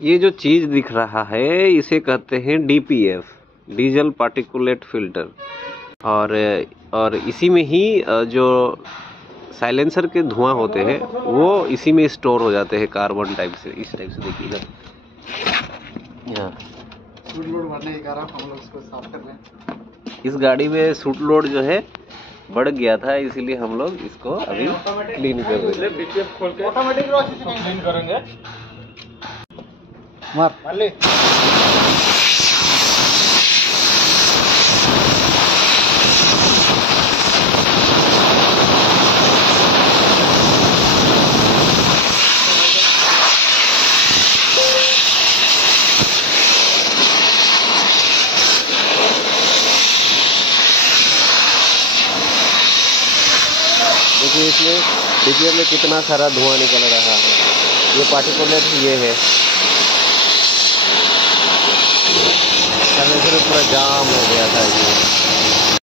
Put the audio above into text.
ये जो चीज दिख रहा है इसे कहते हैं DPF, डीजल पार्टिकुलेट फिल्टर। और इसी में ही जो साइलेंसर के धुआं होते हैं वो इसी में स्टोर हो जाते हैं कार्बन टाइप से। इस टाइप से देखिएगा, यहाँ सूट लोड भरने के कारण हम लोग इसको साफ कर रहे हैं। इस गाड़ी में सूट लोड जो है बढ़ गया था, इसीलिए हम लोग इसको अभी क्लीन कर रहे हैं। खोल के ऑटोमेटिक क्लीन करेंगे। मार ले। देखिए इसमें DPF में कितना सारा धुआं निकल रहा है। ये पार्टिकुलेट ये है, साइलेंसर पूरा जाम